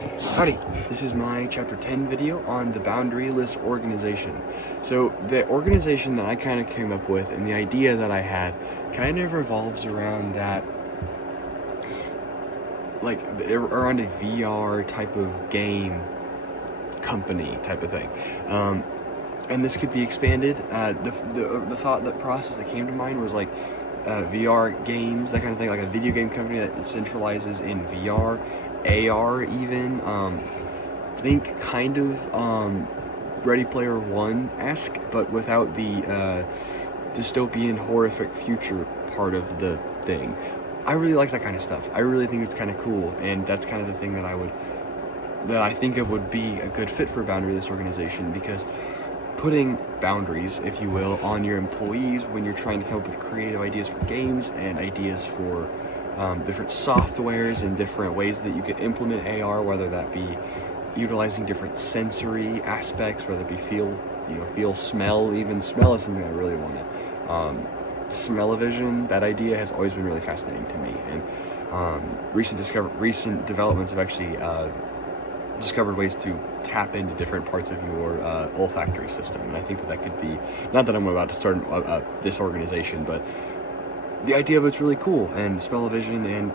Howdy, this is my chapter 10 video on the Boundaryless organization. So the organization that I kind of came up with and the idea that I had kind of revolves around that, like around a VR type of game company type of thing. And this could be expanded. The thought, the process that came to mind was like VR games, that kind of thing, like a video game company that centralizes in VR, AR even. Think kind of Ready Player One-esque, but without the dystopian, horrific future part of the thing. I really like that kind of stuff. I really think it's kind of cool, and that's kind of the thing that I think of would be a good fit for Boundaryless organization, because putting boundaries, if you will, on your employees when you're trying to come up with creative ideas for games and ideas for different softwares and different ways that you could implement AR, whether that be utilizing different sensory aspects, whether it be feel, smell. Even smell is something I really want to. Smell-o-vision, that idea has always been really fascinating to me, and recent developments have actually discovered ways to tap into different parts of your olfactory system, and I think that could be, not that I'm about to start this organization, but the idea of it's really cool, and smell-o-vision, and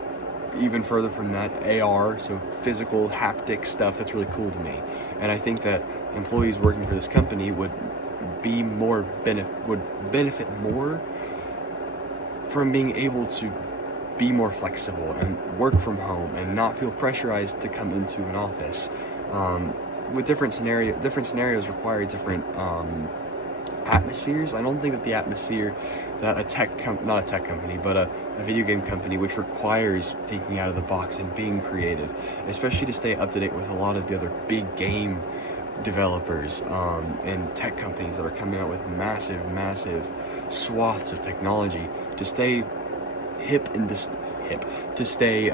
even further from that, AR, so physical haptic stuff, that's really cool to me. And I think that employees working for this company would benefit more from being able to be more flexible and work from home and not feel pressurized to come into an office. With different scenarios require different atmospheres. I don't think that the atmosphere that not a tech company, but a video game company, which requires thinking out of the box and being creative, especially to stay up to date with a lot of the other big game developers and tech companies that are coming out with massive swaths of technology, to stay to stay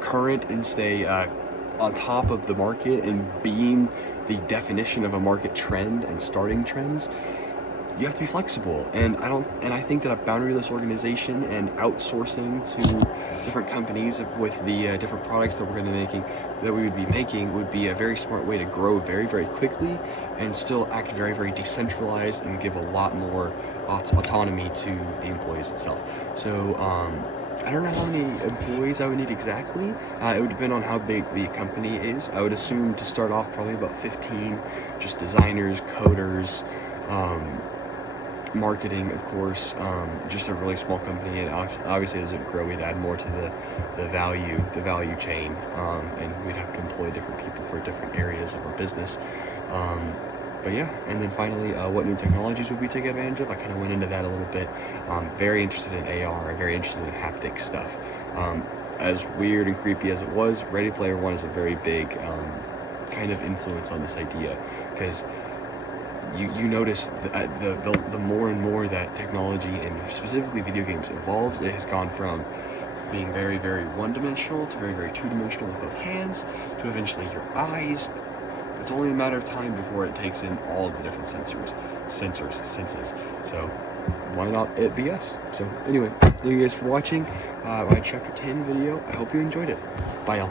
current and stay on top of the market and being the definition of a market trend and starting trends. You have to be flexible, and I think that a boundaryless organization and outsourcing to different companies with the different products that we would be making would be a very smart way to grow very quickly and still act very decentralized and give a lot more autonomy to the employees itself. So I don't know how many employees I would need exactly. It would depend on how big the company is. I would assume to start off probably about 15, just designers, coders, marketing, of course, just a really small company. And obviously as it grow, we'd add more to the value chain, and we'd have to employ different people for different areas of our business. But yeah, and then finally, what new technologies would we take advantage of? I kind of went into that a little bit. Very interested in AR, very interested in haptic stuff. As weird and creepy as it was, Ready Player One is a very big kind of influence on this idea, because you notice the more and more that technology and specifically video games evolves, it has gone from being very one-dimensional to very two-dimensional with both hands, to eventually your eyes. It's only a matter of time before it takes in all of the different senses. So why not it be us? So anyway, thank you guys for watching my chapter 10 video. I hope you enjoyed it. Bye y'all.